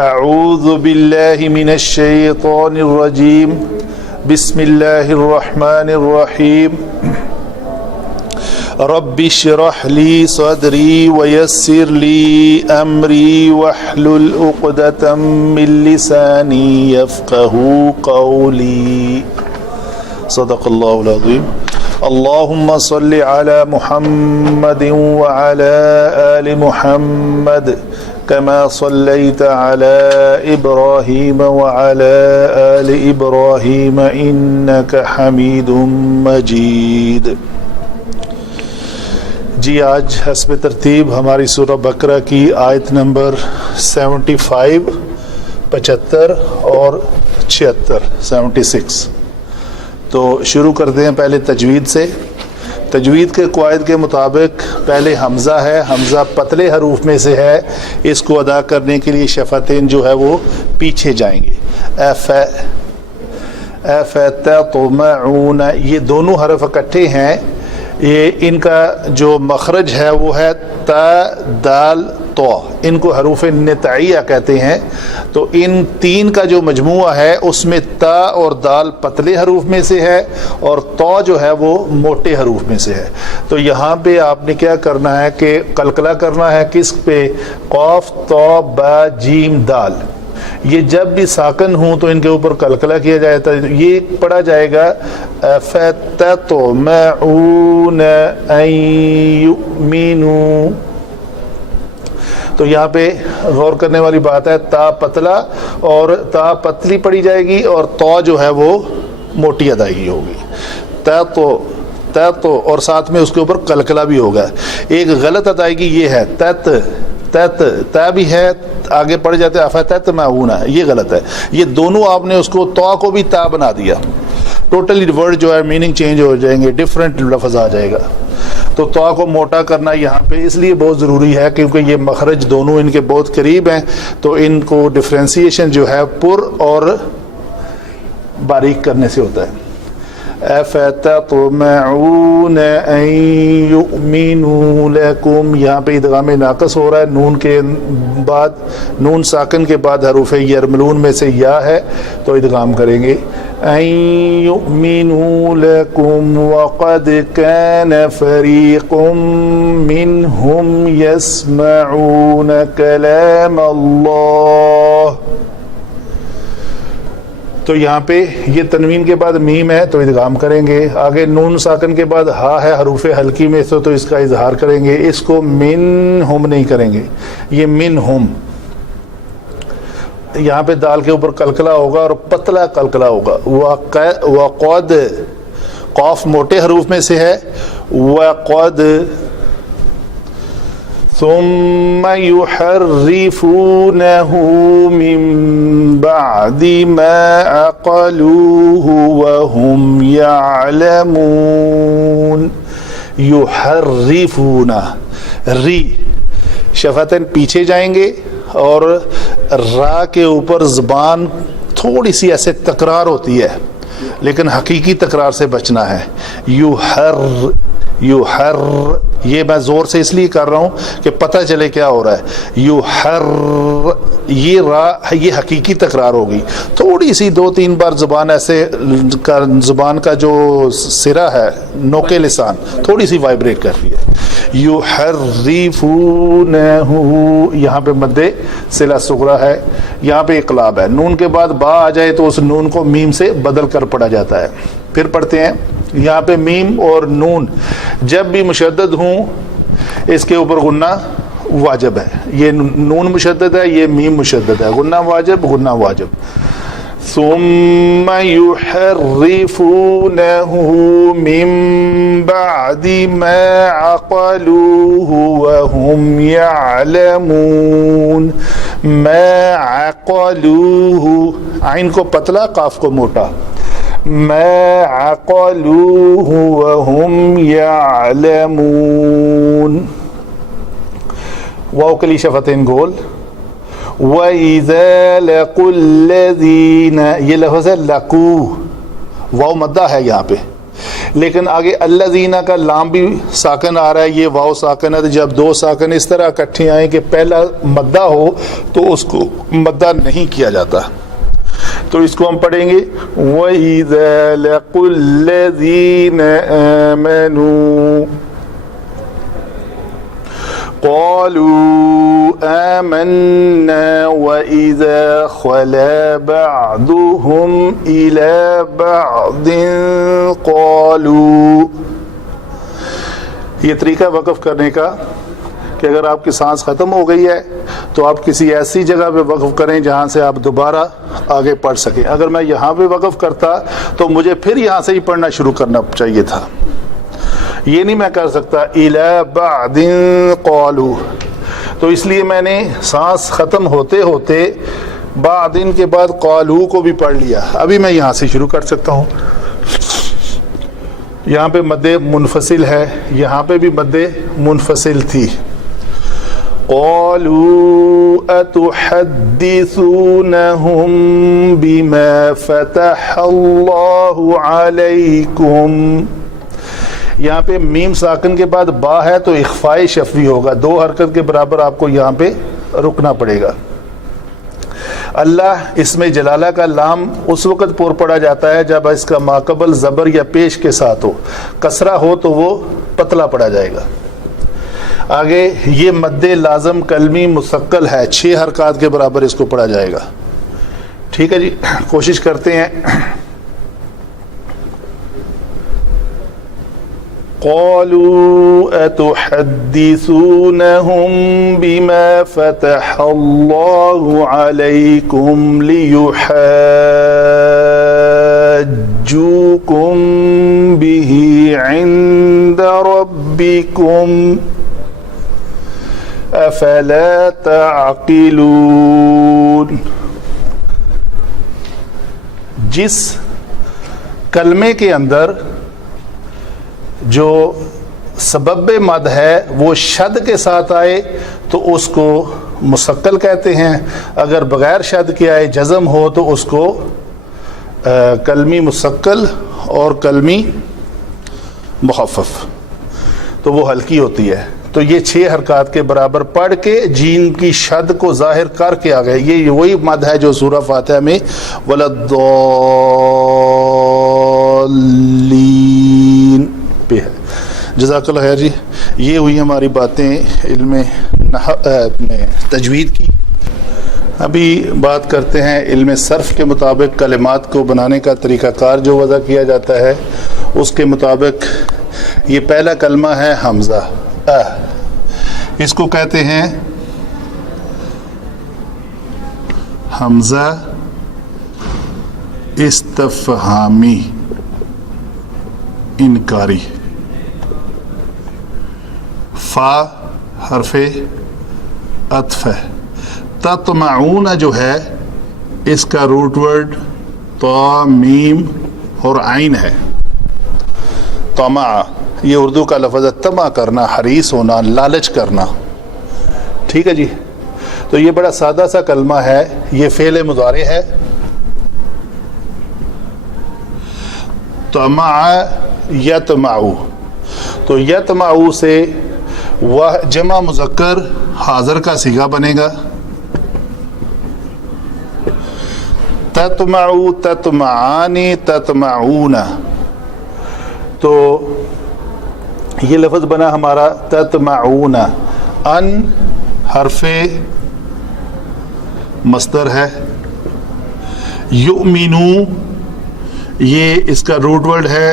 اعوذ باللہ من الشیطان الرجیم بسم اللہ الرحمن الرحیم رب اشرح لی صدری ویسر لی امری واحلل عقدۃ من لسانی یفقہوا قولی صدق اللہ العظیم اللہم صل علی محمد وعلی آل محمد كما صليت على إبراهيم وعلى آل إبراهيم إنك حميد مجيد. جی آج حسب ترتیب ہماری سورہ بقرہ کی آیت نمبر 75 75 اور 76 تو شروع کرتے ہیں پہلے تجوید سے. تجوید کے قواعد کے مطابق پہلے حمزہ ہے، حمزہ پتلے حروف میں سے ہے، اس کو ادا کرنے کے لیے شفتین جو ہے وہ پیچھے جائیں گے. افتطمعون یہ دونوں حرف اکٹھے ہیں، یہ ان کا جو مخرج ہے وہ ہے تا دال تو، ان کو حروف نطعیہ کہتے ہیں. تو ان تین کا جو مجموعہ ہے اس میں تا اور دال پتلے حروف میں سے ہے اور تو جو ہے وہ موٹے حروف میں سے ہے. تو یہاں پہ آپ نے کیا کرنا ہے کہ قلقلہ کرنا ہے کس پہ؟ قاف تو با جیم دال. یہ جب بھی ساکن ہوں تو ان کے اوپر قلقلہ کیا جاتا ہے. یہ پڑھا جائے گا افتطمعون ان یؤمنوا. تو یہاں پہ غور کرنے والی بات ہے، تا پتلا اور تا پتلی پڑھی جائے گی اور تو جو ہے وہ موٹی ادائیگی ہوگی. تا تو اور ساتھ میں اس کے اوپر قلقلہ بھی ہوگا. ایک غلط ادائیگی یہ ہے تت تا بھی ہے، آگے پڑھ جاتے افتطمعون، یہ غلط ہے. یہ دونوں آپ نے اس کو تو کو بھی تا بنا دیا، ٹوٹلی ورڈ جو ہے میننگ چینج ہو جائیں گے، ڈفرینٹ لفظ آ جائے گا. تو کو موٹا کرنا یہاں پہ اس لیے بہت ضروری ہے کیونکہ یہ مخرج دونوں ان کے بہت قریب ہیں، تو ان کو ڈفرینسیشن جو ہے پر اور باریک کرنے سے ہوتا ہے. افتطمعون ان یؤمنوا لکم، یہاں پہ ادغام ناقص ہو رہا ہے. نون کے بعد، نون ساکن کے بعد حروف یرملون میں سے یا ہے تو ادغام کریں گے. ان یؤمنوا لکم وقد کان فریق منہم یسمعون کلام اللہ. تو یہاں پہ یہ تنوین کے بعد میم ہے تو ادغام کریں گے. آگے نون ساکن کے بعد ہا ہے حروف حلقی میں تو اس کا اظہار کریں گے. اس کو من ہم نہیں کریں گے، یہ من ہم. یہاں پہ دال کے اوپر قلقلہ ہوگا اور پتلا قلقلہ ہوگا. وقد قاف موٹے حروف میں سے ہے. وقد ثم يحرفونه من بعد ما عقلوه وهم يعلمون. يحرفون ری شفتیں پیچھے جائیں گے اور را کے اوپر زبان تھوڑی سی ایسے تکرار ہوتی ہے لیکن حقیقی تکرار سے بچنا ہے. یوحر یہ میں زور سے اس لیے کر رہا ہوں کہ پتہ چلے کیا ہو رہا ہے. یوحر یہ را یہ حقیقی تکرار ہوگی. تھوڑی سی 2-3 بار زبان ایسے زبان کا جو سرا ہے نوکے لسان تھوڑی سی وائبریٹ کرتی ہے. یحرفونہ یہاں پہ مد صلہ صغرا ہے، یہاں پہ اقلاب ہے. نون کے بعد با آ جائے تو اس نون کو میم سے بدل کر پڑھا جاتا ہے. پھر پڑھتے ہیں یہاں پہ میم اور نون جب بھی مشدد ہوں اس کے اوپر غنہ واجب ہے. یہ نون مشدد ہے، یہ میم مشدد ہے. غنہ واجب، غنہ واجب. ثم يحرفونه من بعد ما عقلوه وهم يعلمون. ما عقلوه عین کو پتلا قاف کو موٹا. ما عقلوه وهم يعلمون. واو کلی شفتین گول. وَإِذَا لَقُوا الَّذِينَ یہ لفظ ہے لَقُوا، واو مدہ ہے یہاں پہ. لیکن آگے الذین کا لام بھی ساکن آ رہا ہے, یہ واو ساکن ہے. تو جب دو ساکن اس طرح اکٹھے آئیں کہ پہلا مدہ ہو تو اس کو مدہ نہیں کیا جاتا. تو اس کو ہم پڑھیں گے وَإِذَا لَقُوا الَّذِينَ آمَنُوا قَالُوا آمَنَّا وَإِذَا خَلَا بَعْضُهُمْ إِلَى بَعْضٍ قَالُوا. یہ طریقہ وقف کرنے کا کہ اگر آپ کی سانس ختم ہو گئی ہے تو آپ کسی ایسی جگہ پہ وقف کریں جہاں سے آپ دوبارہ آگے پڑھ سکیں. اگر میں یہاں پہ وقف کرتا تو مجھے پھر یہاں سے ہی پڑھنا شروع کرنا چاہیے تھا. یہ نہیں میں کر سکتا اِلَى بَعْدٍ قَالُوا. تو اس لیے میں نے سانس ختم ہوتے ہوتے بعدن کے بعد قالو کو بھی پڑھ لیا. ابھی میں یہاں سے شروع کر سکتا ہوں. یہاں پہ مد منفصل ہے, یہاں پہ بھی مد منفصل تھی. قالوا اتحدثونهم بما فتح اللہ علیکم. یہاں پہ میم ساکن کے بعد با ہے تو اخفاء شفوی ہوگا, 2 حرکت کے برابر آپ کو یہاں پہ رکنا پڑے گا. اللہ اس میں جلالہ کا لام اس وقت پر پڑا جاتا ہے جب اس کا ماقبل زبر یا پیش کے ساتھ ہو. کسرہ ہو تو وہ پتلا پڑا جائے گا. آگے یہ مد لازم کلمی مثقل ہے, 6 حرکات کے برابر اس کو پڑھا جائے گا. ٹھیک ہے جی, کوشش کرتے ہیں. قالوا اتحدثونهم بما فتح الله عليكم ليحاجوكم به عند ربكم افلا تعقلون. جس کلمے کے اندر جو سبب مد ہے وہ شد کے ساتھ آئے تو اس کو مثقل کہتے ہیں. اگر بغیر شد کے آئے جزم ہو تو اس کو کلمی مثقل اور کلمی مخفف, تو وہ ہلکی ہوتی ہے. تو یہ 6 حرکات کے برابر پڑھ کے جیم کی شد کو ظاہر کر کے آ گئے. یہ وہی مد ہے جو سورہ فاتحہ میں وَلَضَّالِّينَ پہ ہے. جزاک اللہ خیر جی. یہ ہوئی ہماری باتیں علم تجوید کی. ابھی بات کرتے ہیں علم صرف کے مطابق کلمات کو بنانے کا طریقہ کار جو وضع کیا جاتا ہے. اس کے مطابق یہ پہلا کلمہ ہے حمزہ. اس کو کہتے ہیں حمزہ استفہامی انکاری. فا حرف عطف ہے. تطمعون جو ہے اس کا روٹ ورڈ طا میم اور عین ہے. طمع یہ اردو کا لفظ ہے, طمع کرنا, حریص ہونا, لالچ کرنا. ٹھیک ہے جی. تو یہ بڑا سادہ سا کلمہ ہے. یہ فعل مضارع ہے. طمع یطمع, تو یطمع سے وہ جمع مذکر حاضر کا صیغہ بنے گا. تطمع تطمعانی تطمعون, تو یہ لفظ بنا ہمارا تطمعون. ان حرف مصدر ہے. یؤمنو یہ اس کا روٹ ورڈ ہے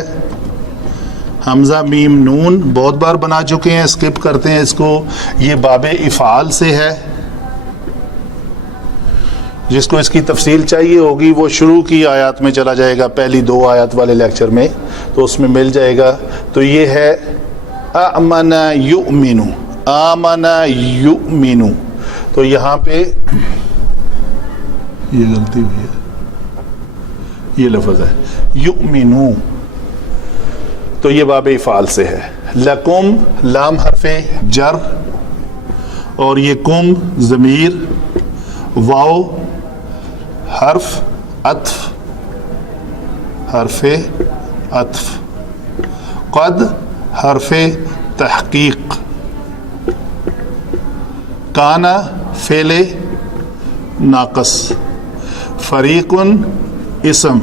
حمزہ میم نون. بہت بار بنا چکے ہیں, اسکپ کرتے ہیں اس کو. یہ باب افعال سے ہے. جس کو اس کی تفصیل چاہیے ہوگی وہ شروع کی آیات میں چلا جائے گا, پہلی 2 آیات والے لیکچر میں, تو اس میں مل جائے گا. تو یہ ہے آمن یؤمن, آمن یؤمن. تو یہاں پہ یہ غلطی ہوئی ہے, یہ لفظ ہے یؤمنو, تو یہ باب افعال سے ہے. لکم لام حرف جر اور یہ کم ضمیر, واو حرف عطف, حرف عطف. قد حرف تحقیق، کانا فعل ناقص، فریق اسم،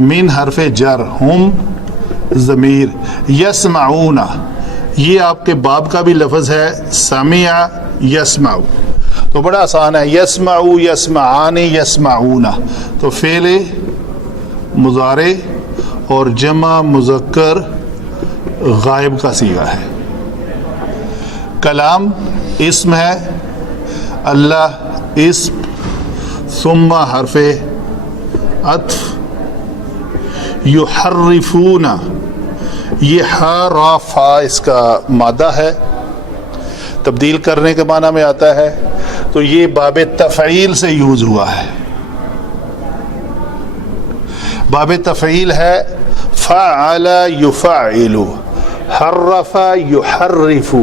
من حرف جر، ہم ضمیر، یسمعون یہ آپ کے باب کا بھی لفظ ہے، سمع یسمع، تو بڑا آسان ہے، یسمعو یسمعان یسمعون، تو فعل مضارع اور جمع مذکر غائب کا صیغہ ہے۔ کلام اسم ہے، اللہ اسم، ثم حرف عطف، یحرفون یہ ہا را فا اس کا مادہ ہے، تبدیل کرنے کے معنی میں آتا ہے، تو یہ باب تفعیل سے یوز ہوا ہے۔ باب تفعیل ہے فعل یفعل، حرف یحرف،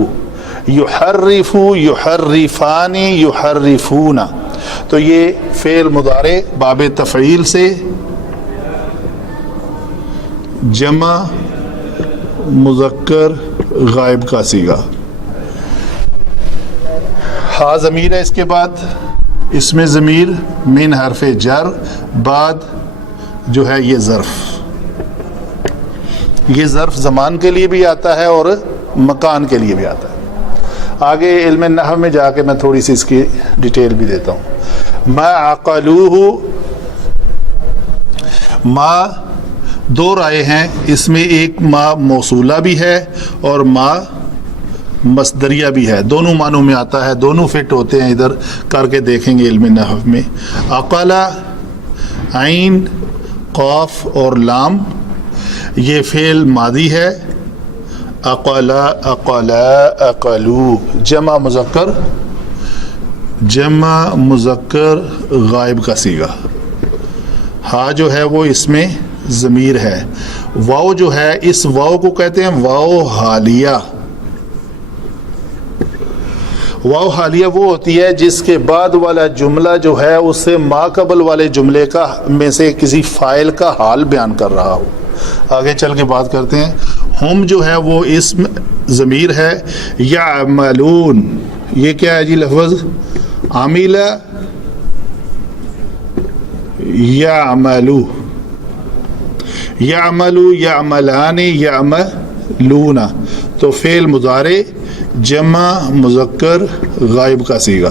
یحرف یحرفان یحرفون، تو یہ فعل مضارع باب تفعیل سے جمع مذکر غائب کا صیغہ۔ ہا ضمیر ہے، اس کے بعد اس میں ضمیر، من حرف جر، بعد جو ہے یہ ظرف، یہ ظرف زمان کے لیے بھی آتا ہے اور مکان کے لیے بھی آتا ہے۔ آگے علم نحو میں جا کے میں تھوڑی سی اس کی ڈیٹیل بھی دیتا ہوں۔ ما عقلوہ، ما دو رائے ہیں اس میں، ایک ما موصولہ بھی ہے اور ما مصدریہ بھی ہے، دونوں معنوں میں آتا ہے، دونوں فٹ ہوتے ہیں، ادھر کر کے دیکھیں گے علم نحو میں۔ عقلا عین قاف اور لام یہ فعل ماضی ہے، عقلا عقلا عقلو جمع مذکر غائب کا صیغہ۔ ہا جو ہے وہ اس میں ضمیر ہے، واو جو ہے اس واو کو کہتے ہیں واو حالیہ۔ واو حالیہ وہ ہوتی ہے جس کے بعد والا جملہ جو ہے اس سے ما قبل والے جملے کا میں سے کسی فاعل کا حال بیان کر رہا ہو۔ آگے چل کے بات کرتے ہیں۔ ہم جو ہے وہ اسم ضمیر ہے، یعملون یہ کیا ہے جی لفظ، عامل یعملو، یعملو یعملان یعملون، تو فعل مضارع جمع مذکر غائب کا صیغہ۔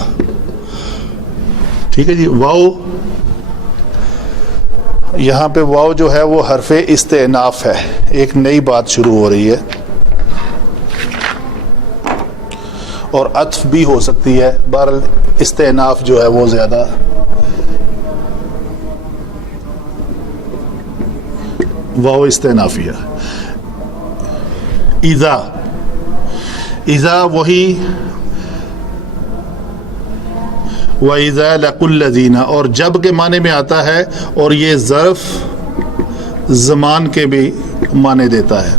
ٹھیک ہے جی۔ واو یہاں پہ واو جو ہے وہ حرف استئناف ہے، ایک نئی بات شروع ہو رہی ہے، اور عطف بھی ہو سکتی ہے، بہرحال استئناف جو ہے وہ زیادہ واو استئنافیہ۔ اذا وہی وَإِذَا لَقُوا الَّذِينَ اور جب کے معنی میں آتا ہے، اور یہ ظرف زمان کے بھی معنی دیتا ہے۔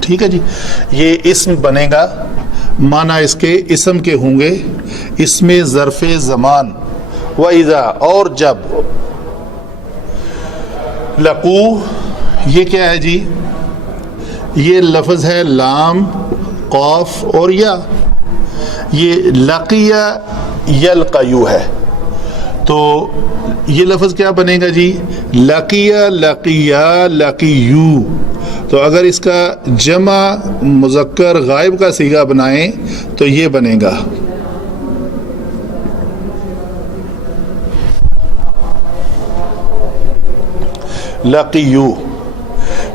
ٹھیک ہے جی۔ یہ اسم بنے گا، معنی اس کے اسم کے ہوں گے، اس میں ظرف زمان وَإِذَا اور جب، لقو یہ کیا ہے جی، یہ لفظ ہے لام قاف اور یا، یہ لقیہ یلقیو ہے، تو یہ لفظ کیا بنے گا جی، لقیہ لقیہ لقیو، تو اگر اس کا جمع مذکر غائب کا صیغہ بنائیں تو یہ بنے گا لقیو۔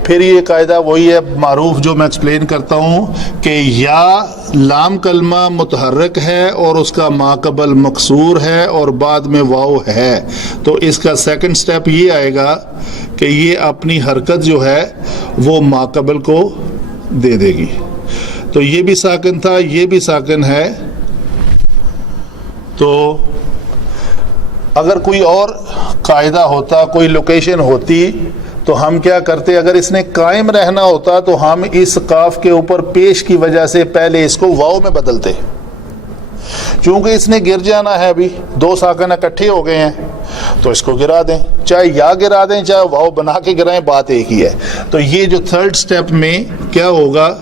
پھر یہ قاعدہ وہی ہے معروف جو میں ایکسپلین کرتا ہوں کہ یا لام کلمہ متحرک ہے اور اس کا ما قبل مکسور ہے اور بعد میں واو ہے، تو اس کا سیکنڈ سٹیپ یہ آئے گا کہ یہ اپنی حرکت جو ہے وہ ما قبل کو دے دے گی، تو یہ بھی ساکن تھا، یہ بھی ساکن ہے، تو اگر کوئی اور قاعدہ ہوتا، کوئی لوکیشن ہوتی تو ہم کیا کرتے، اگر اس نے قائم رہنا ہوتا تو ہم اس قاف کے اوپر پیش کی وجہ سے پہلے اس کو واو میں بدلتے، چونکہ اس نے گر جانا ہے، ابھی دو ساکن اکٹھے ہو گئے ہیں تو اس کو گرا دیں، چاہے یا گرا دیں چاہے واو بنا کے گرائیں، بات ایک ہی ہے. تو یہ جو تھرڈ سٹیپ میں کیا ہوگا،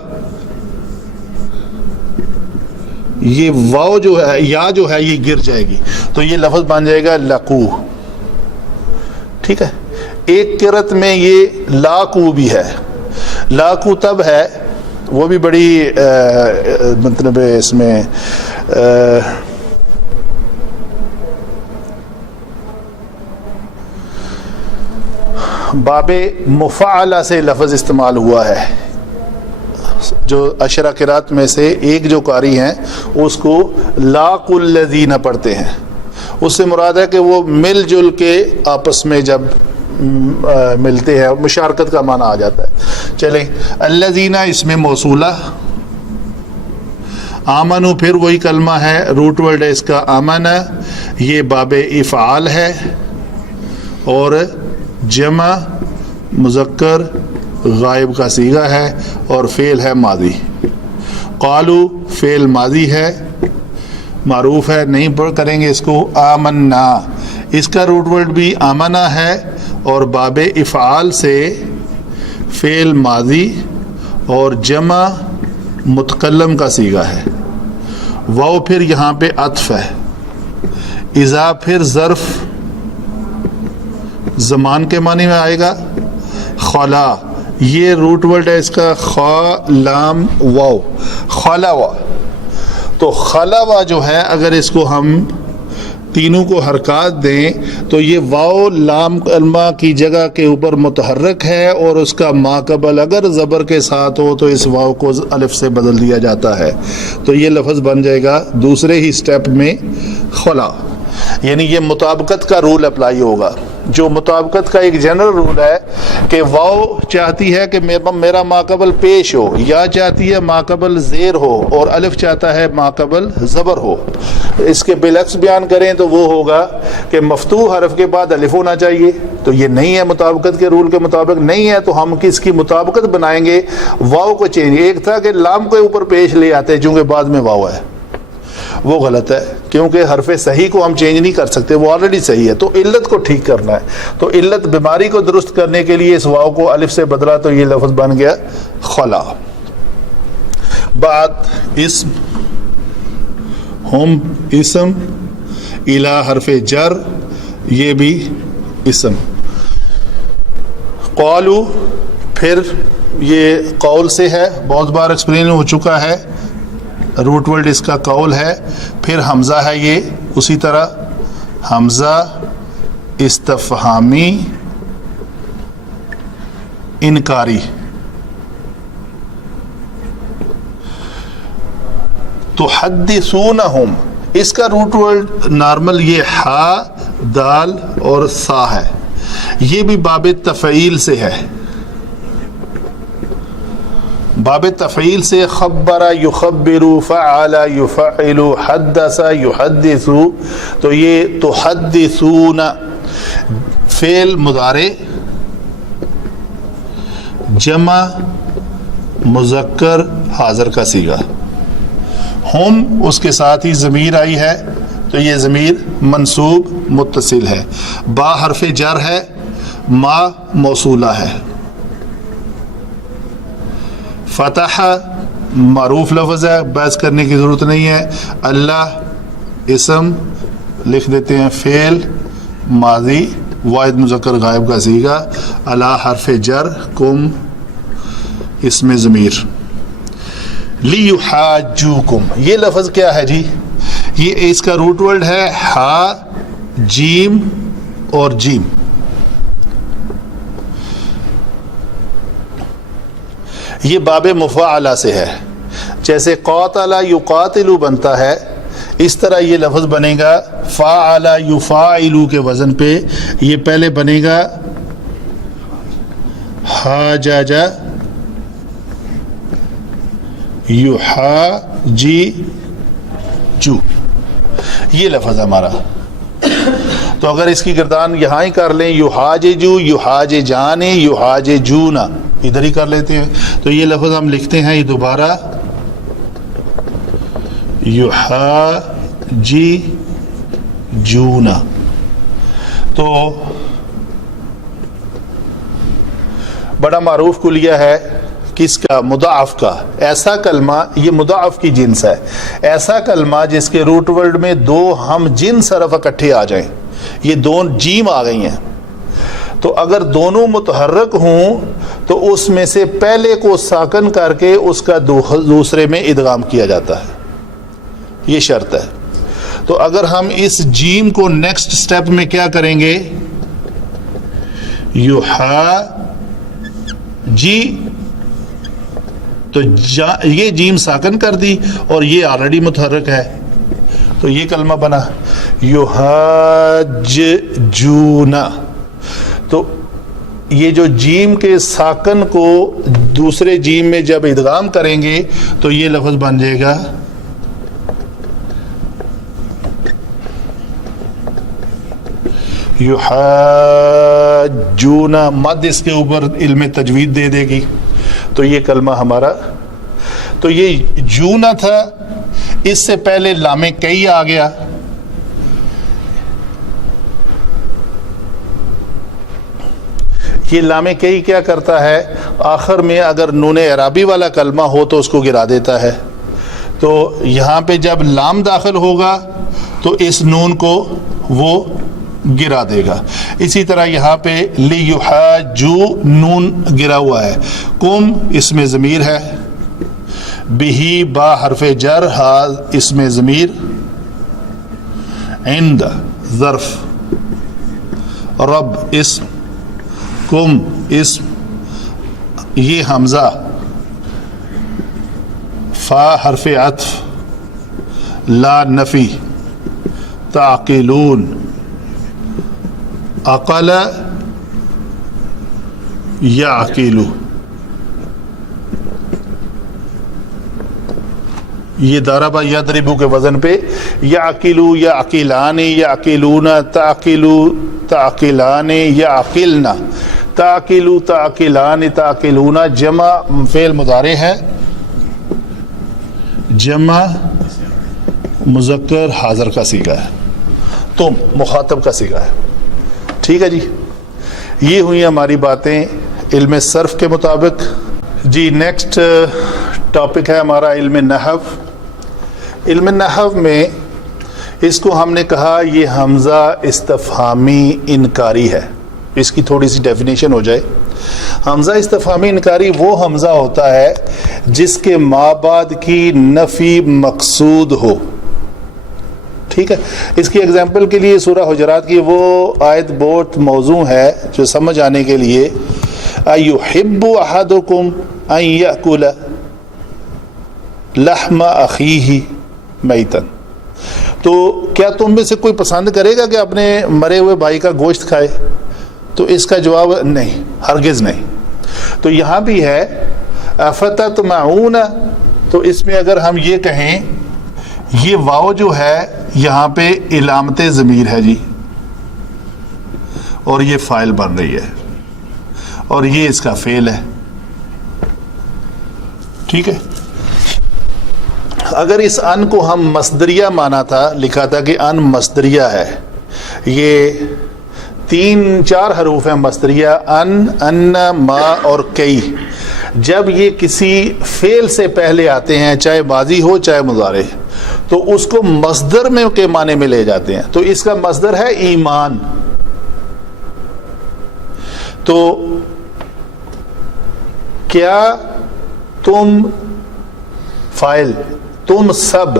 یہ واو جو ہے یا جو ہے یہ گر جائے گی، تو یہ لفظ بن جائے گا لقو. ٹھیک ہے. ایک قرت میں یہ لاقو بھی ہے. لاقو تب ہے، وہ بھی بڑی مطلب اس میں باب مفعلہ سے لفظ استعمال ہوا ہے. جو عشرہ قرات میں سے ایک جو قاری ہیں اس کو لاقو الذین پڑھتے ہیں. اس سے مراد ہے کہ وہ مل جل کے آپس میں جب ملتے ہیں، مشارکت کا معنی آ جاتا ہے. چلیں، الذین اس میں موصولہ، آمنو پھر وہی کلمہ ہے، روٹ ورڈ ہے اس کا آمنہ، یہ باب افعال ہے، اور جمع مذکر غائب کا صیغہ ہے، اور فعل ہے ماضی. قالو فعل ماضی ہے، معروف ہے، نہیں پڑھ کریں گے اس کو. آمنا اس کا روٹ ورڈ بھی آمنہ ہے، اور باب افعال سے فعل ماضی اور جمع متکلم کا صیغہ ہے. واو پھر یہاں پہ عطف ہے. اذا پھر ظرف زمان کے معنی میں آئے گا. خلا یہ روٹ ورڈ ہے اس کا، خا لام واو، خلوا. تو خلوا جو ہے اگر اس کو ہم تینوں کو حرکات دیں تو یہ واو لام کلمہ کی جگہ کے اوپر متحرک ہے، اور اس کا ماقبل اگر زبر کے ساتھ ہو تو اس واو کو الف سے بدل دیا جاتا ہے. تو یہ لفظ بن جائے گا دوسرے ہی سٹیپ میں خلا. یعنی یہ مطابقت کا رول اپلائی ہوگا. جو مطابقت کا ایک جنرل رول ہے کہ واو چاہتی ہے کہ میرا ماقبل پیش ہو، یا چاہتی ہے ماقبل زیر ہو، اور الف چاہتا ہے ماقبل زبر ہو. اس کے بالعکس بیان کریں تو وہ ہوگا کہ مفتوح حرف کے بعد الف ہونا چاہیے. تو یہ نہیں ہے، مطابقت کے رول کے مطابق نہیں ہے، تو ہم کس کی مطابقت بنائیں گے؟ واو کو چینج. ایک تھا کہ لام کے اوپر پیش لے آتے چونکہ بعد میں واو ہے، وہ غلط ہے، کیونکہ حرف صحیح کو ہم چینج نہیں کر سکتے، وہ آلریڈی صحیح ہے. تو علت کو ٹھیک کرنا ہے، تو علت بیماری کو درست کرنے کے لیے اس واو کو الف سے بدلا، تو یہ لفظ بن گیا خلا. بعد اسم، ہم اسم، الہ حرف جر، یہ بھی اسم. قالو پھر یہ قول سے ہے، بہت بار ایکسپلین ہو چکا ہے، روٹ ورڈ اس کا قول ہے. پھر حمزہ ہے، یہ اسی طرح حمزہ استفہامی انکاری. تحدثونہم اس کا روٹ ورڈ نارمل یہ ہا دال اور سا ہے، یہ بھی باب تفعیل سے ہے. باب تفعیل سے خبر یخبر، فعل یفعل، حدث یحدث. تو یہ تحدثون فعل مضارع جمع مذکر حاضر کا صیغہ. ہم اس کے ساتھ ہی ضمیر آئی ہے، تو یہ ضمیر منصوب متصل ہے. با حرف جر ہے، ما موصولہ ہے. فتح معروف لفظ ہے، بحث کرنے کی ضرورت نہیں ہے. اللہ اسم لکھ دیتے ہیں، فعل ماضی واحد مذکر غائب کا صیغہ. اللہ حرف جر، کم اسم ضمیر. لیحاجوکم یہ لفظ کیا ہے جی؟ یہ اس کا روٹ ورڈ ہے ہا جیم اور جیم. یہ باب مفعلہ سے ہے. جیسے قاتل یقاتل بنتا ہے، اس طرح یہ لفظ بنے گا فاعل یفاعل کے وزن پہ. یہ پہلے بنے گا حاجج یحاجو، یہ لفظ ہمارا. تو اگر اس کی گردان یہاں ہی کر لیں، یحاججو، یحاججان، یحاججون، ادھر ہی کر لیتے ہیں، تو یہ لفظ ہم لکھتے ہیں یہ دوبارہ یحاججون. تو بڑا معروف کلیہ ہے کس کا؟ مضاعف کا. ایسا کلمہ، یہ مضاعف کی جنس ہے، ایسا کلمہ جس کے روٹ ورڈ میں دو ہم جنس حرف اکٹھے آ جائیں. یہ دو جیم آ گئی ہیں، تو اگر دونوں متحرک ہوں تو اس میں سے پہلے کو ساکن کر کے اس کا دوسرے میں ادغام کیا جاتا ہے. یہ شرط ہے. تو اگر ہم اس جیم کو نیکسٹ سٹیپ میں کیا کریں گے؟ یوحا جی، تو یہ جیم ساکن کر دی اور یہ آلریڈی متحرک ہے، تو یہ کلمہ بنا یوحاج جونا. تو یہ جو جیم کے ساکن کو دوسرے جیم میں جب ادغام کریں گے تو یہ لفظ بن جائے گا یحاجونا. مد اس کے اوپر علم تجوید دے دے گی، تو یہ کلمہ ہمارا، تو یہ جونا تھا، اس سے پہلے لام کئی آ گیا. یہ لام کئی کیا کرتا ہے؟ آخر میں اگر نون اعرابی والا کلمہ ہو تو اس کو گرا دیتا ہے. تو یہاں پہ جب لام داخل ہوگا تو اس نون کو وہ گرا دے گا. اسی طرح یہاں پہ لیحاجو نون گرا ہوا ہے. کم اس میں ضمیر ہے، بہی با حرف جر، ہا اس میں ضمیر، عند ظرف، رب اسم، کم اسم، یہ حمزہ، فا حرف عطف، لا نفی، تعقلون، عقل یعقل. یہ ضرب یضرب کے وزن پہ یعقلو یعقلان یعقلون تعقلو تعقلان یعقلن تعقلو تعقلان تعقلون. جمع فعل مضارع ہے، جمع مذکر حاضر کا صیغہ ہے، تم مخاطب کا صیغہ ہے. ٹھیک ہے جی، یہ ہوئی ہماری باتیں علم صرف کے مطابق. جی نیکسٹ ٹاپک ہے ہمارا علم نحو. علم نحو میں اس کو ہم نے کہا یہ حمزہ استفہامی انکاری ہے. اس کی تھوڑی سی ڈیفینیشن ہو جائے. حمزہ استفہامی انکاری وہ حمزہ ہوتا ہے جس کے ما بعد کی نفی مقصود ہو. ٹھیک ہے، اس کی ایگزامپل کے لیے سورہ حجرات کی وہ آیت بہت موزوں ہے جو سمجھ آنے کے لیے، ایحب احدکم ان یأکل لحم اخیہ میتا. تو کیا تم میں سے کوئی پسند کرے گا کہ اپنے مرے ہوئے بھائی کا گوشت کھائے؟ تو اس کا جواب نہیں، ہرگز نہیں. تو یہاں بھی ہے افتطمعون، تو اس میں اگر ہم یہ کہیں، یہ واو جو ہے یہاں پہ علامت ضمیر ہے جی، اور یہ فاعل بن رہی ہے، اور یہ اس کا فعل ہے. ٹھیک ہے، اگر اس ان کو ہم مصدریہ مانا تھا، لکھا تھا کہ ان مصدریہ ہے، یہ 3-4 حروف ہیں مصدریہ، ان، ما اور کئی. جب یہ کسی فعل سے پہلے آتے ہیں، چاہے ماضی ہو چاہے مضارع، تو اس کو مصدر میں کے معنی میں لے جاتے ہیں. تو اس کا مصدر ہے ایمان. تو کیا تم فاعل، تم سب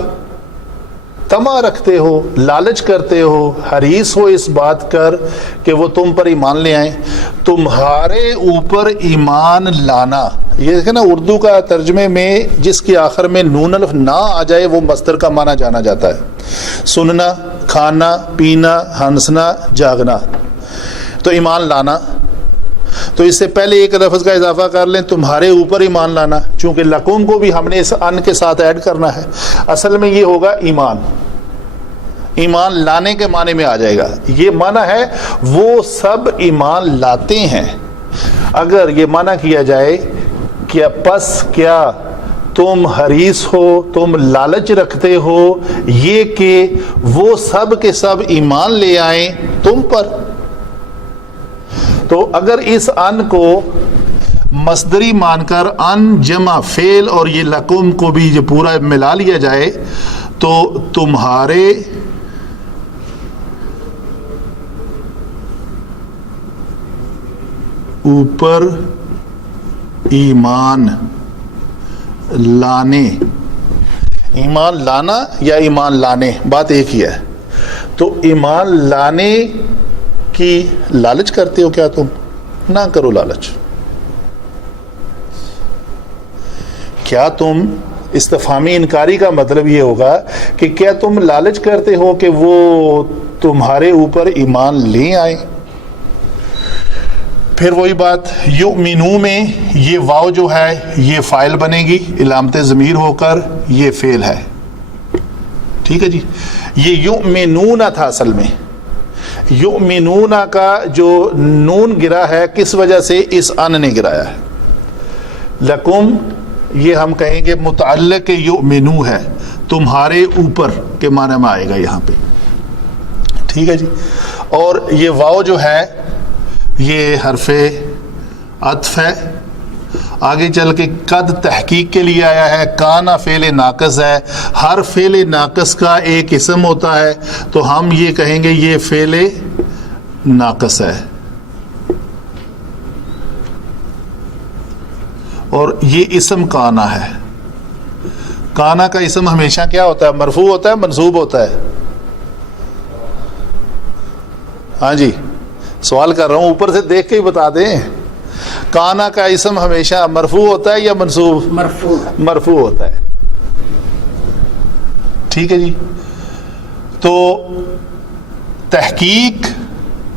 طمع رکھتے ہو، لالچ کرتے ہو، حریص ہو اس بات کر کہ وہ تم پر ایمان لے آئیں. تمہارے اوپر ایمان لانا، یہ دیکھیں نا اردو کا ترجمے میں جس کی آخر میں نون الف نہ آ جائے وہ مصدر کا معنی جانا جاتا ہے. سننا، کھانا، پینا، ہنسنا، جاگنا. تو ایمان لانا، تو اس سے پہلے ایک لفظ کا اضافہ کر لیں، تمہارے اوپر ایمان لانا، چونکہ لکم کو بھی ہم نے اس ان کے ساتھ ایڈ کرنا ہے. اصل میں یہ ہوگا ایمان، ایمان لانے کے معنی میں آ جائے گا. یہ معنی ہے وہ سب ایمان لاتے ہیں. اگر یہ معنی کیا جائے کیا پس کیا تم حریص ہو، تم لالچ رکھتے ہو یہ کہ وہ سب کے سب ایمان لے آئیں تم پر. تو اگر اس ان کو مصدری مان کر ان جمع فعل اور یہ لکم کو بھی جو پورا ملا لیا جائے تو تمہارے اوپر ایمان لانے، ایمان لانا یا ایمان لانے بات ایک ہی ہے. تو ایمان لانے کی لالچ کرتے ہو کیا تم؟ نہ کرو لالچ. کیا تم استفہامی انکاری کا مطلب یہ ہوگا کہ کیا تم لالچ کرتے ہو کہ وہ تمہارے اوپر ایمان لے آئیں؟ پھر وہی بات، یؤمنو میں یہ واو جو ہے یہ فاعل بنے گی علامت ضمیر ہو کر، یہ فعل ہے. ٹھیک ہے جی. یہ یؤمنون تھا اصل میں. یؤمنون کا جو نون گرا ہے کس وجہ سے؟ اس ان نے گرایا ہے. لکم یہ ہم کہیں گے متعلق یؤمنو ہے، تمہارے اوپر کے معنی میں آئے گا یہاں پہ. ٹھیک ہے جی. اور یہ واو جو ہے یہ حرف عطف ہے. آگے چل کے قد تحقیق کے لیے آیا ہے. کانا فعل ناقص ہے. ہر فعل ناقص کا ایک اسم ہوتا ہے تو ہم یہ کہیں گے یہ فعل ناقص ہے. اور یہ اسم کانا ہے. کانا کا اسم ہمیشہ کیا ہوتا ہے؟ مرفوع ہوتا ہے، منصوب ہوتا ہے. ہاں جی سوال کر رہا ہوں، اوپر سے دیکھ کے ہی بتا دیں. کانا کا اسم ہمیشہ مرفوع ہوتا ہے یا منصوب؟ مرفوع ہوتا ہے. ٹھیک ہے جی. تو تحقیق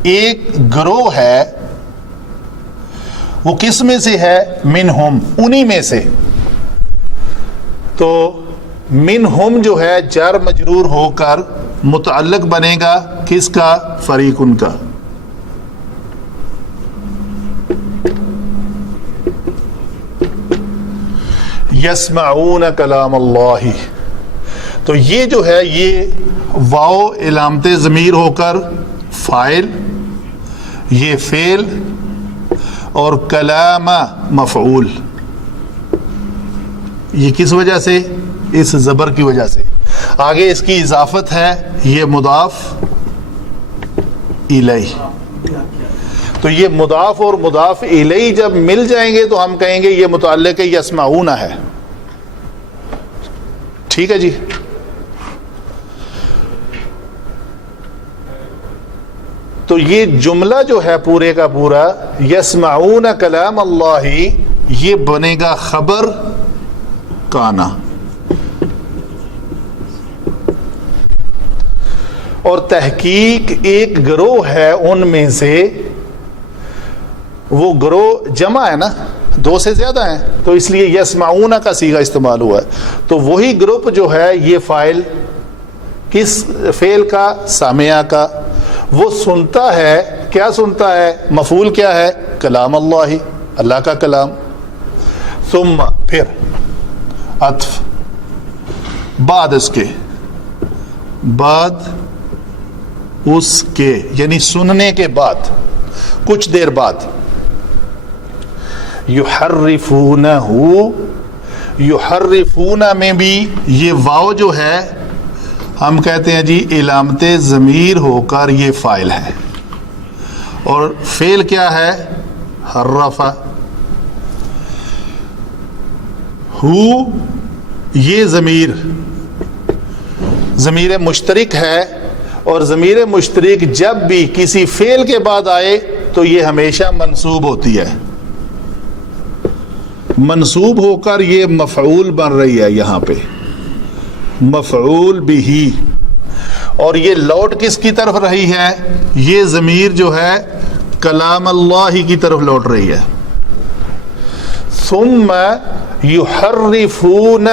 ایک گروہ ہے، وہ کس میں سے ہے؟ منہم، انہی میں سے. تو منہم جو ہے جار مجرور ہو کر متعلق بنے گا کس کا؟ فریقن کا. یسمعون کلام اللہ. تو یہ جو ہے یہ واو علامت ضمیر ہو کر فاعل، یہ فعل، اور کلام مفعول. یہ کس وجہ سے؟ اس زبر کی وجہ سے. آگے اس کی اضافت ہے، یہ مضاف الیہ. تو یہ مضاف اور مضاف الیہ جب مل جائیں گے تو ہم کہیں گے یہ متعلق یسمعون ہے. ٹھیک ہے جی. تو یہ جملہ جو ہے پورے کا پورا یسمعون کلام اللہ، یہ بنے گا خبر کانا. اور تحقیق ایک گروہ ہے ان میں سے، وہ گروہ جمع ہے نا، دو سے زیادہ ہیں تو اس لیے یسمعون کا صیغہ استعمال ہوا ہے. تو وہی گروپ جو ہے یہ فاعل کس فعل کا؟ سامعہ کا. وہ سنتا ہے، کیا سنتا ہے؟ مفعول کیا ہے؟ کلام اللہ، اللہ کا کلام. ثم پھر عطف بعد اس کے، بعد اس کے یعنی سننے کے بعد کچھ دیر بعد. یحرفونہ، یحرفونہ میں بھی یہ واو جو ہے ہم کہتے ہیں جی علامت ضمیر ہو کر یہ فاعل ہے، اور فعل کیا ہے؟ حرف. ہو یہ ضمیر مشترک ہے، اور ضمیر مشترک جب بھی کسی فعل کے بعد آئے تو یہ ہمیشہ منصوب ہوتی ہے. منصوب ہو کر یہ مفعول بن رہی ہے یہاں پہ، مفعول بھی. اور یہ لوٹ کس کی طرف رہی ہے؟ یہ ضمیر جو ہے کلام اللہ کی طرف لوٹ رہی ہے. ثم یحرفون،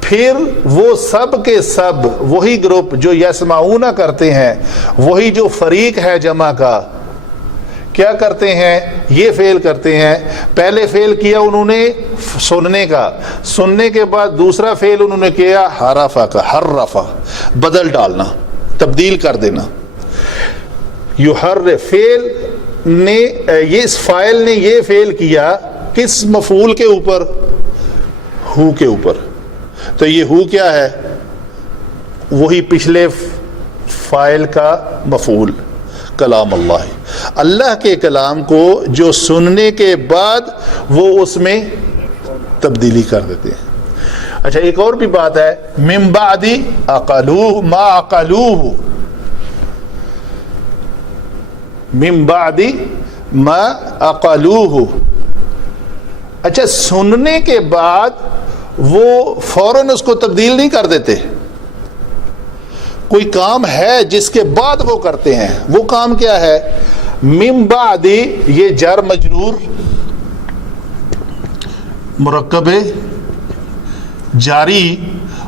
پھر وہ سب کے سب وہی گروپ جو یسمعون کرتے ہیں، وہی جو فریق ہے جمع کا، کیا کرتے ہیں؟ یہ فعل کرتے ہیں. پہلے فعل کیا انہوں نے سننے کا، سننے کے بعد دوسرا فعل انہوں نے کیا حرفا کا، حرفا بدل ڈالنا، تبدیل کر دینا. یحرف فعل نے، یہ اس فاعل نے یہ فعل کیا کس مفعول کے اوپر؟ ہو کے اوپر. تو یہ ہو کیا ہے؟ وہی پچھلے فاعل کا مفعول، کلام اللہ. اللہ کے کلام کو جو سننے کے بعد وہ اس میں تبدیلی کر دیتے ہیں. اچھا ایک اور بھی بات ہے، من بعد عقلوہ ما عقلوہ، من بعد ما عقلوہ. اچھا سننے کے بعد وہ فوراً اس کو تبدیل نہیں کر دیتے. کوئی کام ہے جس کے بعد وہ کرتے ہیں، وہ کام کیا ہے؟ من بعد، یہ جر مجرور مرکب جاری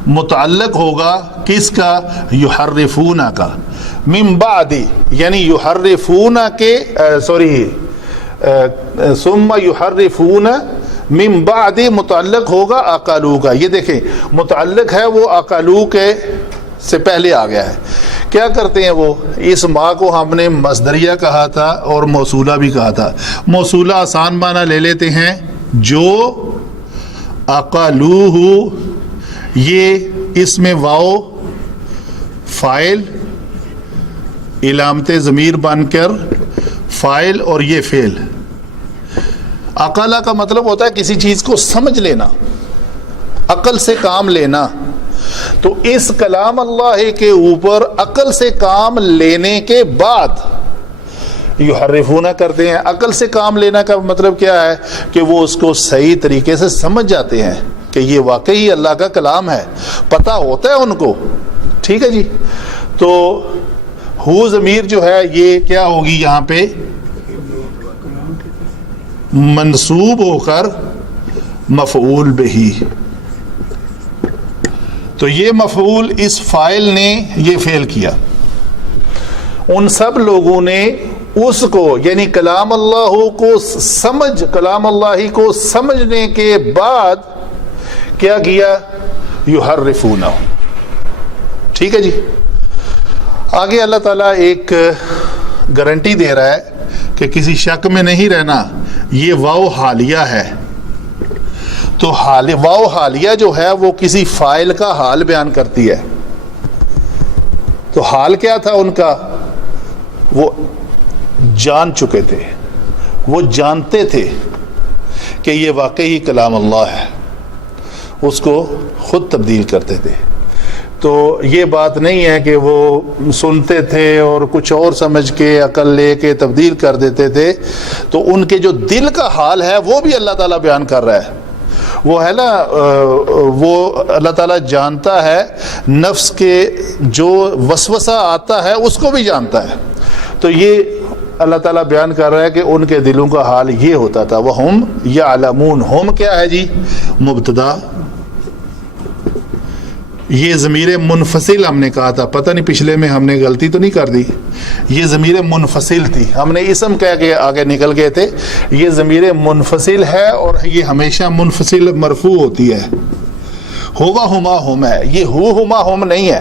متعلق ہوگا کس کا؟ یحرفون کا. من بعد یعنی یحرفون کے ثم یحرفون، من بعد متعلق ہوگا عقلو کا. یہ دیکھیں متعلق ہے وہ عقلو کے سے پہلے آ گیا ہے. کیا کرتے ہیں وہ؟ اس ما کو ہم نے مصدریہ کہا تھا اور موصولہ بھی کہا تھا. موصولہ آسان معنی لے لیتے ہیں، جو عقلوہ، یہ اس میں واو فاعل، علامت ضمیر بن کر فاعل اور یہ فعل. عقلہ کا مطلب ہوتا ہے کسی چیز کو سمجھ لینا، عقل سے کام لینا. تو اس کلام اللہ کے اوپر عقل سے کام لینے کے بعد یحرفون کرتے ہیں. عقل سے کام لینا کا مطلب کیا ہے؟ کہ وہ اس کو صحیح طریقے سے سمجھ جاتے ہیں کہ یہ واقعی اللہ کا کلام ہے، پتہ ہوتا ہے ان کو. ٹھیک ہے جی. تو ہو ضمیر جو ہے یہ کیا ہوگی یہاں پہ؟ منصوب ہو کر مفعول بہی. تو یہ مفعول اس فاعل نے یہ فعل کیا. ان سب لوگوں نے اس کو یعنی کلام اللہ کو سمجھنے کے بعد کیا کیا؟ یحرفونہ. ٹھیک ہے جی. آگے اللہ تعالیٰ ایک گارنٹی دے رہا ہے کہ کسی شک میں نہیں رہنا، یہ واو حالیہ ہے. تو واو حالیہ جو ہے وہ کسی فاعل کا حال بیان کرتی ہے. تو حال کیا تھا ان کا؟ وہ جان چکے تھے، وہ جانتے تھے کہ یہ واقعی کلام اللہ ہے، اس کو خود تبدیل کرتے تھے. تو یہ بات نہیں ہے کہ وہ سنتے تھے اور کچھ اور سمجھ کے عقل لے کے تبدیل کر دیتے تھے. تو ان کے جو دل کا حال ہے وہ بھی اللہ تعالیٰ بیان کر رہا ہے. وہ ہے نا، وہ اللہ تعالیٰ جانتا ہے، نفس کے جو وسوسہ آتا ہے اس کو بھی جانتا ہے. تو یہ اللہ تعالیٰ بیان کر رہا ہے کہ ان کے دلوں کا حال یہ ہوتا تھا. وَهُمْ يَعْلَمُونَ، ہم کیا ہے جی؟ مبتدا. یہ ضمیر منفصل ہم نے کہا تھا، پتہ نہیں پچھلے میں ہم نے غلطی تو نہیں کر دی. یہ ضمیر منفصل تھی، ہم نے اسم کہہ کے آگے نکل گئے تھے. یہ ضمیر منفصل ہے اور یہ ہمیشہ منفصل مرفوع ہوتی ہے. ہوگا ہما ہم ہے، یہ ہما ہم نہیں ہے.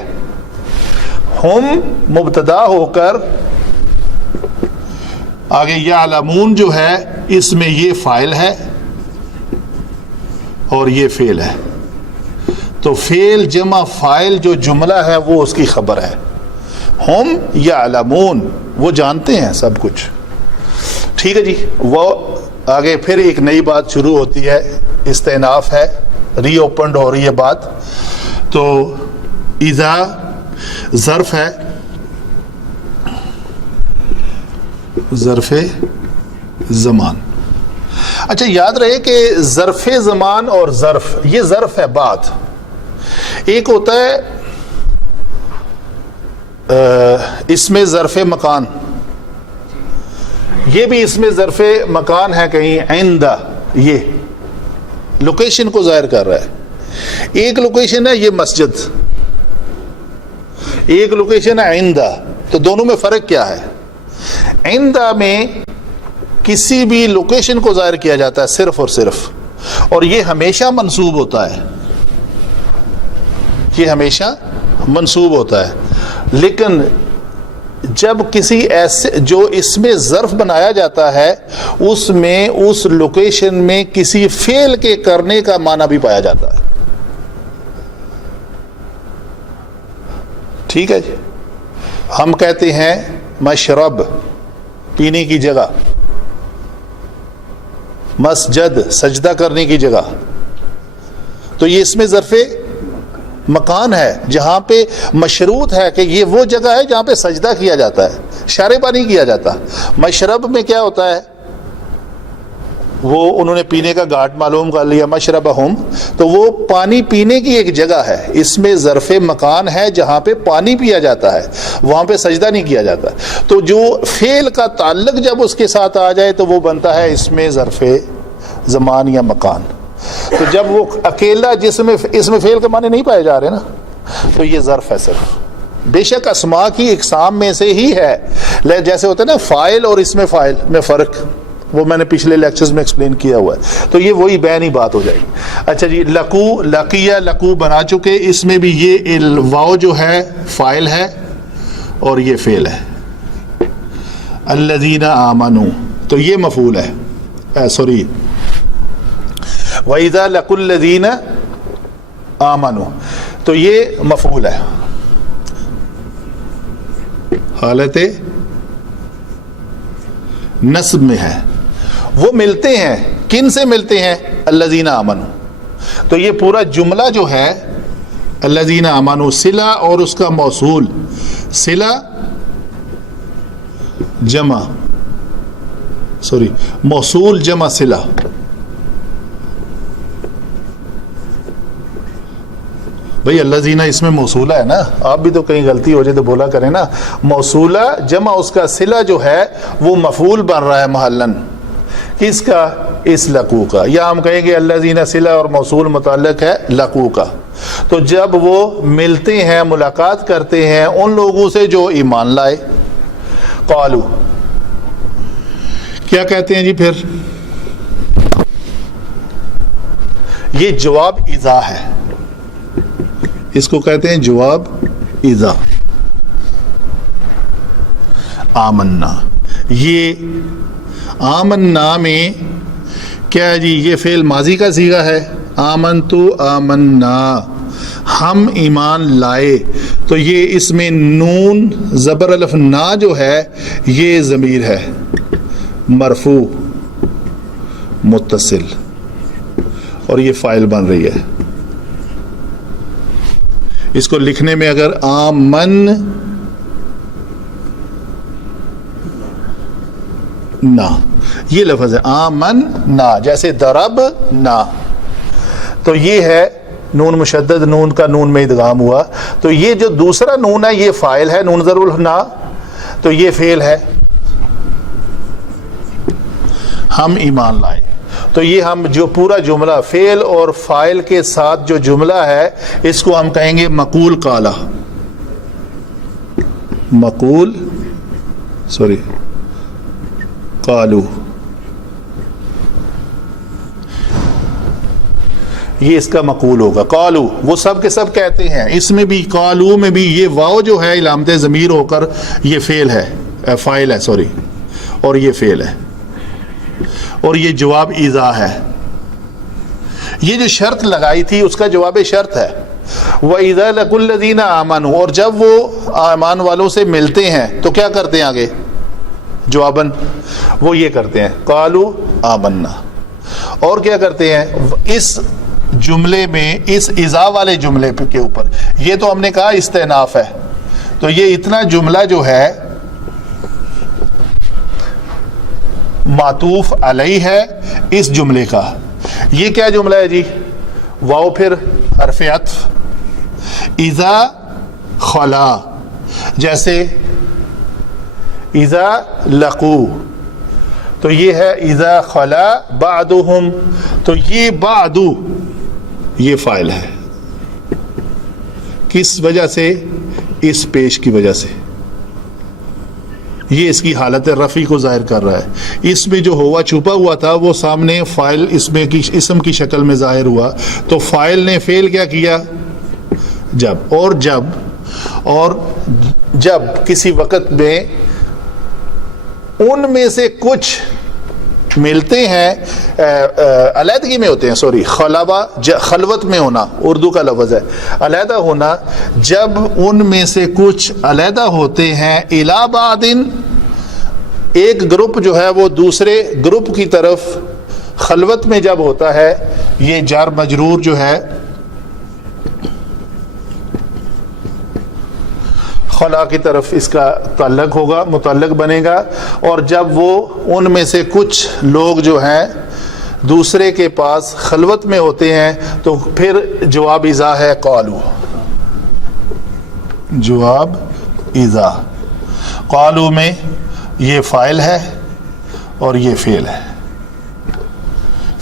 ہم مبتدا ہو کر آگے یعلمون جو ہے اس میں یہ فاعل ہے اور یہ فعل ہے. تو فعل جمع فاعل جو جملہ ہے وہ اس کی خبر ہے. ہم یعلمون، وہ جانتے ہیں سب کچھ. ٹھیک ہے جی. وہ آگے پھر ایک نئی بات شروع ہوتی ہے، استئناف ہے، ری اوپنڈ ہو رہی ہے بات. تو اذا ظرف ہے، ظرف زمان. اچھا یاد رہے کہ ظرف زمان اور ظرف، یہ ظرف ہے بات. ایک ہوتا ہے اس میں ظرف مکان، یہ بھی اس میں ظرف مکان ہے کہیں عندہ، یہ لوکیشن کو ظاہر کر رہا ہے. ایک لوکیشن ہے یہ مسجد، ایک لوکیشن ہے عندہ. تو دونوں میں فرق کیا ہے؟ عندہ میں کسی بھی لوکیشن کو ظاہر کیا جاتا ہے صرف اور صرف، اور یہ ہمیشہ منصوب ہوتا ہے، یہ ہمیشہ منصوب ہوتا ہے. لیکن جب کسی ایسے جو اس میں ظرف بنایا جاتا ہے اس میں اس لوکیشن میں کسی فعل کے کرنے کا معنی بھی پایا جاتا ہے. ٹھیک ہے جی. ہم کہتے ہیں مشرب پینے کی جگہ، مسجد سجدہ کرنے کی جگہ، تو یہ اس میں ظرف مکان ہے جہاں پہ مشروط ہے کہ یہ وہ جگہ ہے جہاں پہ سجدہ کیا جاتا ہے، شاربہ نہیں کیا جاتا. مشرب میں کیا ہوتا ہے، وہ انہوں نے پینے کا گھاٹ معلوم کر لیا مشربہم، تو وہ پانی پینے کی ایک جگہ ہے، اس میں ظرف مکان ہے جہاں پہ پانی پیا جاتا ہے، وہاں پہ سجدہ نہیں کیا جاتا. تو جو فعل کا تعلق جب اس کے ساتھ آ جائے تو وہ بنتا ہے اس میں ظرف زمان یا مکان. تو جب وہ اکیلا جس میں اس میں فعل کے معنی نہیں پائے جا رہے نا، تو یہ ظرف ہے صرف. بے شک اسماء کی اقسام میں سے ہی ہے، جیسے ہوتا ہے نا فاعل اور اس میں فاعل میں فرق، وہ میں نے پچھلے لیکچرز میں ایکسپلین کیا ہوا ہے، تو یہ وہی بینی بات ہو جائے گی. اچھا جی، لقو لقیہ لقو بنا چکے، اس میں بھی یہ واو جو ہے فاعل ہے اور یہ فعل ہے. الذین آمنوا تو یہ مفعول ہے، سوری وَإِذَا لَقُوا الَّذِينَ آمَنُوا تو یہ مفعول ہے، حالت نصب میں ہے. وہ ملتے ہیں، کن سے ملتے ہیں؟ الذین آمنوا. تو یہ پورا جملہ جو ہے الذین آمنوا صلہ اور اس کا موصول، صلہ جمع موصول جمع صلہ. بھئی الذین اس میں موصولہ ہے نا، آپ بھی تو کہیں غلطی ہو جائے تو بولا کریں نا. موصولہ جمع اس کا صلہ جو ہے وہ مفعول بن رہا ہے محلن، کس کا؟ اس لقو کا. یا ہم کہیں گے الذین صلہ اور موصول متعلق ہے لقو کا. تو جب وہ ملتے ہیں، ملاقات کرتے ہیں ان لوگوں سے جو ایمان لائے، قالو کیا کہتے ہیں جی پھر؟ یہ جواب اذا ہے، اس کو کہتے ہیں جواب اذا. آمنا، یہ آمنا میں کیا ہے جی؟ یہ فعل ماضی کا صیغہ ہے. آمنتو آمنا، ہم ایمان لائے. تو یہ اس میں نون زبر الف نا جو ہے یہ ضمیر ہے مرفوع متصل، اور یہ فاعل بن رہی ہے. اس کو لکھنے میں اگر آمن نا یہ لفظ ہے، آمن نا، جیسے درب نا، تو یہ ہے نون مشدد، نون کا نون میں ادغام ہوا. تو یہ جو دوسرا نون ہے یہ فاعل ہے، نون ضرور نا، تو یہ فعل ہے ہم ایمان لائے. تو یہ ہم جو پورا جملہ فعل اور فاعل کے ساتھ جو جملہ ہے اس کو ہم کہیں گے مقول قالا، مقول قالو. یہ اس کا مقول ہوگا. قالو وہ سب کے سب کہتے ہیں، اس میں بھی قالو میں بھی یہ واو جو ہے علامت ضمیر ہو کر یہ فعل ہے، فاعل ہے سوری، اور یہ فعل ہے، اور یہ جواب اذا ہے. یہ جو شرط لگائی تھی اس کا جواب شرط ہے. وَإِذَا لَقُوا الَّذِينَ آمَنُوا، اور جب وہ ایمان والوں سے ملتے ہیں تو کیا کرتے ہیں آگے جواباً؟ وہ یہ کرتے ہیں قالوا آمنا. اور کیا کرتے ہیں اس جملے میں، اس اذا والے جملے کے اوپر؟ یہ تو ہم نے کہا استئناف ہے، تو یہ اتنا جملہ جو ہے معطوف علیہ ہے اس جملے کا. یہ کیا جملہ ہے جی؟ واو پھر حرف عطف، اذا خلا، جیسے اذا لقو، تو یہ ہے اذا خلا بعدهم، تو یہ بعدو یہ فاعل ہے. کس وجہ سے؟ اس پیش کی وجہ سے. یہ اس کی حالت رفع کو ظاہر کر رہا ہے. اس میں جو ہوا چھپا ہوا تھا وہ سامنے فاعل اس میں کی اسم کی شکل میں ظاہر ہوا، تو فاعل نے فعل کیا کیا؟ جب جب کسی وقت میں ان میں سے کچھ ملتے ہیں، علیحدگی میں ہوتے ہیں، سوری، خلوت میں ہونا اردو کا لفظ ہے، علیحدہ ہونا، جب ان میں سے کچھ علیحدہ ہوتے ہیں، الی بعض، ایک گروپ جو ہے وہ دوسرے گروپ کی طرف خلوت میں جب ہوتا ہے، یہ جار مجرور جو ہے خلا کی طرف اس کا تعلق ہوگا، متعلق بنے گا، اور جب وہ ان میں سے کچھ لوگ جو ہیں دوسرے کے پاس خلوت میں ہوتے ہیں تو پھر جواب اذا ہے قالو، جواب اذا، قالو میں یہ فاعل ہے اور یہ فعل ہے،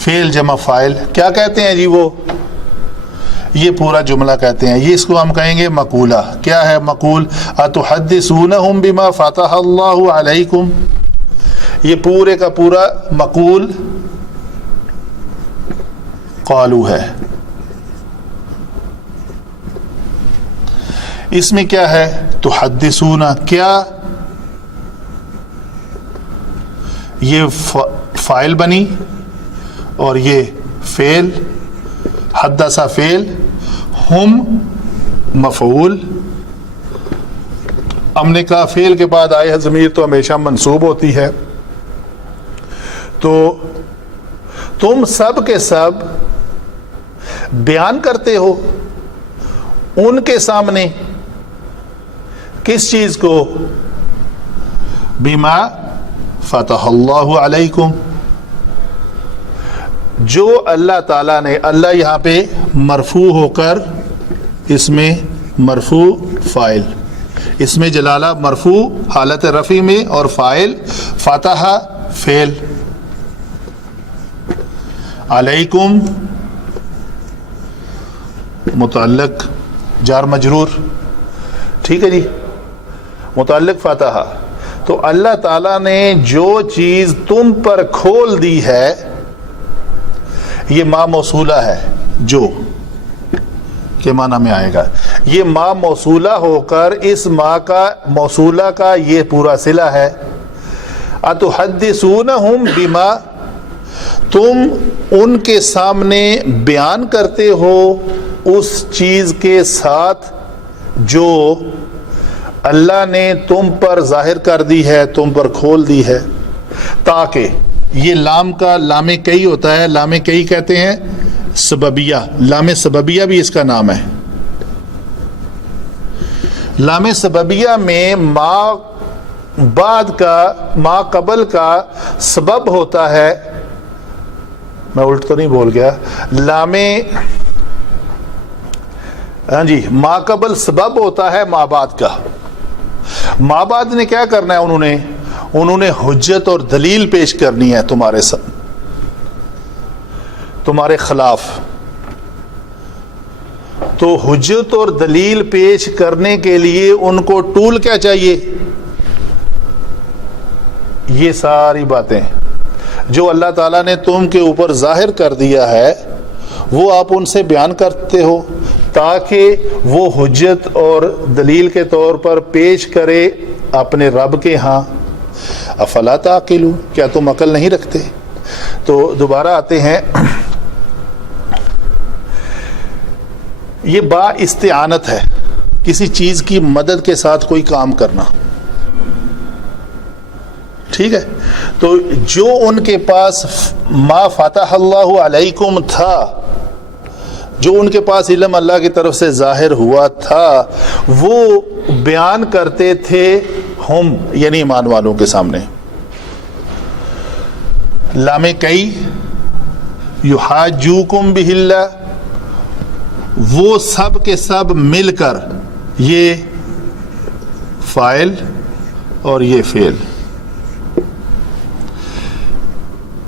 فعل جمع فاعل، کیا کہتے ہیں جی وہ، یہ پورا جملہ کہتے ہیں، یہ اس کو ہم کہیں گے مقولہ۔ کیا ہے مقول؟ اتحدثونہم بما فتح اللہ علیکم، یہ پورے کا پورا مقول قالو ہے۔ اس میں کیا ہے؟ تحدثون، کیا یہ فاعل بنی اور یہ فعل، حدث فعل، ہم مفعول۔ ہم نے کہا فعل کے بعد آئے ضمیر تو ہمیشہ منصوب ہوتی ہے، تو تم سب کے سب بیان کرتے ہو ان کے سامنے کس چیز کو؟ بما فتح اللہ علیکم، جو اللہ تعالیٰ نے، اللہ یہاں پہ مرفوع ہو کر، اس میں مرفوع فاعل، اس میں جلالہ مرفوع حالت رفع میں، اور فاعل فتح فعل، علیکم متعلق جار مجرور، ٹھیک ہے جی، متعلق فتح۔ تو اللہ تعالیٰ نے جو چیز تم پر کھول دی ہے، یہ ما موصولہ ہے، جو کے معنی میں آئے گا، یہ ما موصولہ ہو کر اس ما کا موصولہ کا یہ پورا صلہ ہے۔ اتحدثونہم بما، تم ان کے سامنے بیان کرتے ہو اس چیز کے ساتھ جو اللہ نے تم پر ظاہر کر دی ہے، تم پر کھول دی ہے، تاکہ، یہ لام کا لام کئی ہوتا ہے، لام کئی کہتے ہیں سببیہ، لام سببیہ بھی اس کا نام ہے۔ لام سببیہ میں ما بعد کا، ما قبل کا سبب ہوتا ہے، میں الٹ تو نہیں بول گیا، لام، ہاں جی، ما قبل سبب ہوتا ہے ما بعد کا۔ ما بعد نے کیا کرنا ہے؟ انہوں نے حجت اور دلیل پیش کرنی ہے تمہارے خلاف، تو حجت اور دلیل پیش کرنے کے لیے ان کو ٹول کیا چاہیے؟ یہ ساری باتیں جو اللہ تعالیٰ نے تم کے اوپر ظاہر کر دیا ہے وہ آپ ان سے بیان کرتے ہو، تاکہ وہ حجت اور دلیل کے طور پر پیش کرے اپنے رب کے ہاں۔ افلا تعقلون، کیا تم عقل نہیں رکھتے؟ تو دوبارہ آتے ہیں، یہ با استعانت ہے، کسی چیز کی مدد کے ساتھ کوئی کام کرنا، ٹھیک ہے؟ تو جو ان کے پاس ما فتح اللہ علیکم تھا، جو ان کے پاس علم اللہ کی طرف سے ظاہر ہوا تھا، وہ بیان کرتے تھے ہم، یعنی ایمان والوں کے سامنے۔ لام کئی، یحاجوکم بہ اللہ، وہ سب کے سب مل کر، یہ فاعل اور یہ فعل،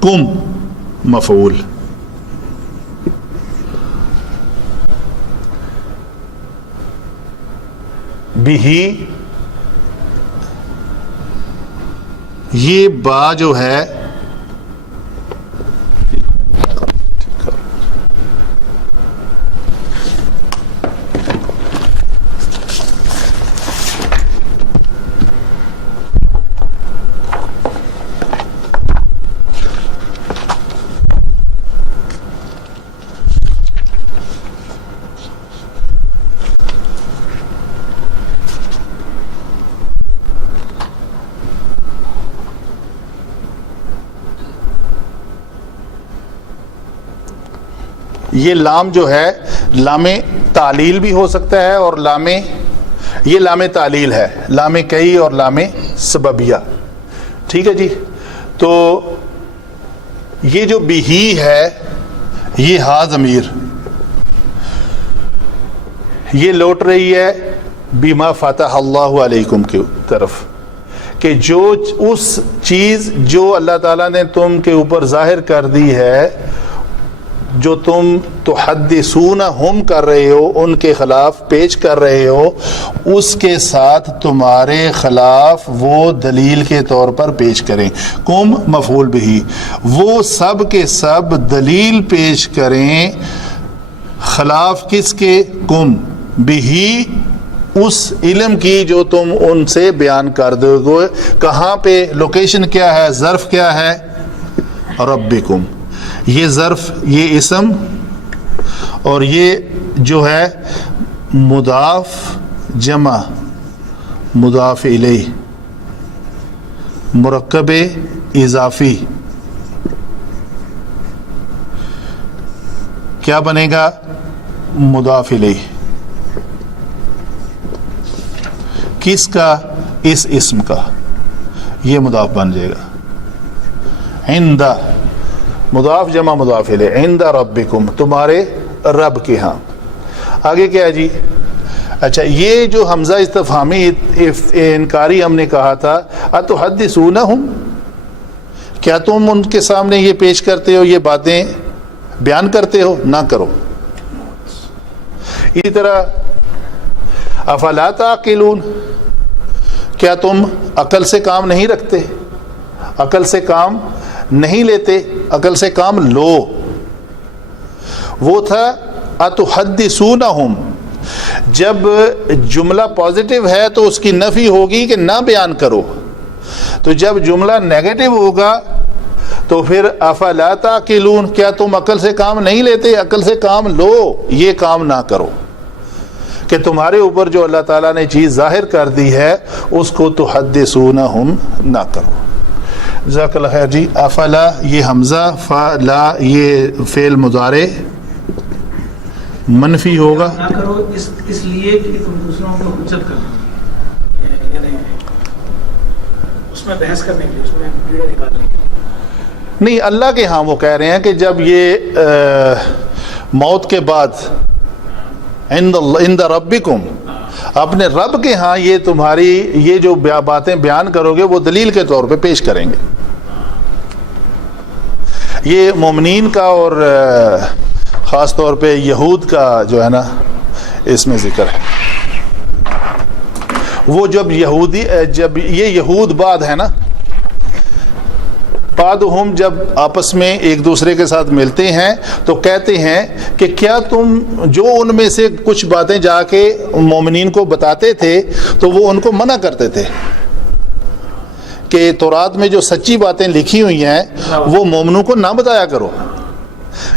کم مفعول، بھی، یہ با جو ہے یہ لام جو ہے لام تعلیل بھی ہو سکتا ہے اور یہ لام تعلیل ہے، لام کئی اور لام سببیہ. ٹھیک ہے جی. تو یہ جو بھی ہے یہ ہا ضمیر یہ لوٹ رہی ہے بما فتح اللہ علیکم کی طرف، کہ جو اس چیز جو اللہ تعالیٰ نے تم کے اوپر ظاہر کر دی ہے، جو تم تحدثونہم کر رہے ہو، ان کے خلاف پیش کر رہے ہو، اس کے ساتھ تمہارے خلاف وہ دلیل کے طور پر پیش کریں. کم مفعول بہ، وہ سب کے سب دلیل پیش کریں خلاف کس کے؟ کم بہی، اس علم کی جو تم ان سے بیان کر دو گے. کہاں پہ؟ لوکیشن کیا ہے؟ ظرف کیا ہے؟ ربکم. یہ ظرف، یہ اسم، اور یہ جو ہے مضاف جمع مضاف الیہ مرکب اضافی کیا بنے گا؟ مضاف الیہ. کس کا؟ اس اسم کا. یہ مضاف بن جائے گا. عند مضاف جمع مضاف الیہ، عند ربکم، تمہارے رب کے ہاں. آگے کیا ہے جی؟ اچھا، یہ جو حمزہ استفہامی انکاری ہم نے کہا تھا، اتحدثونہم، کیا تم ان کے سامنے یہ پیش کرتے ہو، یہ باتیں بیان کرتے ہو؟ نہ کرو. اسی طرح افلا تعقلون، کیا تم عقل سے کام نہیں رکھتے، عقل سے کام نہیں لیتے؟ عقل سے کام لو. وہ تھا اتحدثونہم. جب جملہ پازیٹیو ہے تو اس کی نفی ہوگی کہ نہ بیان کرو، تو جب جملہ نیگیٹو ہوگا تو پھر افلا تعقلون، کیا تم عقل سے کام نہیں لیتے؟ عقل سے کام لو، یہ کام نہ کرو کہ تمہارے اوپر جو اللہ تعالیٰ نے چیز ظاہر کر دی ہے اس کو تحدثونہم نہ کرو. جزاک اللہ خیر جی. افلا یہ حمزہ، فلا یہ فعل مضارع منفی ہوگا. نہ کرو اس لیے کہ تم دوسروں کو حجت کرو، یعنی اس میں بحث کرنے کے لیے، اس میں ویڈیو نکالنے کے لیے نہیں. اللہ کے ہاں وہ کہہ رہے ہیں کہ جب یہ موت کے بعد عند ربکم، اپنے رب کے ہاں یہ تمہاری یہ جو باتیں بیان کرو گے وہ دلیل کے طور پہ پیش کریں گے. یہ مومنین کا اور خاص طور پہ یہود کا جو ہے نا اس میں ذکر ہے. وہ جب یہ یہود بعد ہے نا، بعدہم جب آپس میں ایک دوسرے کے ساتھ ملتے ہیں تو کہتے ہیں کہ کیا تم جو ان میں سے کچھ باتیں جا کے مومنین کو بتاتے تھے تو وہ ان کو منع کرتے تھے کہ تورات میں جو سچی باتیں لکھی ہوئی ہیں وہ مومنوں کو نہ بتایا کرو.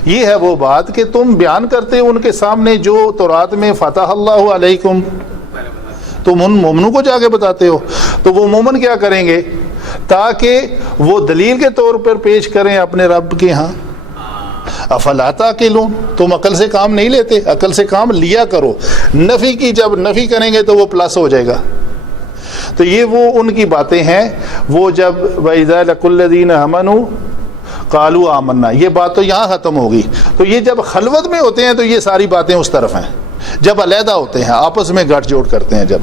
یہ ہے وہ بات کہ تم بیان کرتے ان کے سامنے جو تورات میں فتح اللہ علیکم، تم ان مومنوں کو جا کے بتاتے ہو، تو وہ مومن کیا کریں گے؟ تاکہ وہ دلیل کے طور پر پیش کریں اپنے رب کے ہاں. افلا تعقلون، تم عقل سے کام نہیں لیتے، عقل سے کام لیا کرو. نفی کی جب نفی کریں گے تو وہ پلس ہو جائے گا. تو یہ وہ ان کی باتیں ہیں. وہ جب وَإِذَا لَقُوا الَّذِينَ آمَنُوا قَالُوا آمَنَّا، یہ بات تو یہاں ختم ہوگی. تو یہ جب خلوت میں ہوتے ہیں تو یہ ساری باتیں اس طرف ہیں. جب علیحدہ ہوتے ہیں آپس میں گٹھ جوڑ کرتے ہیں جب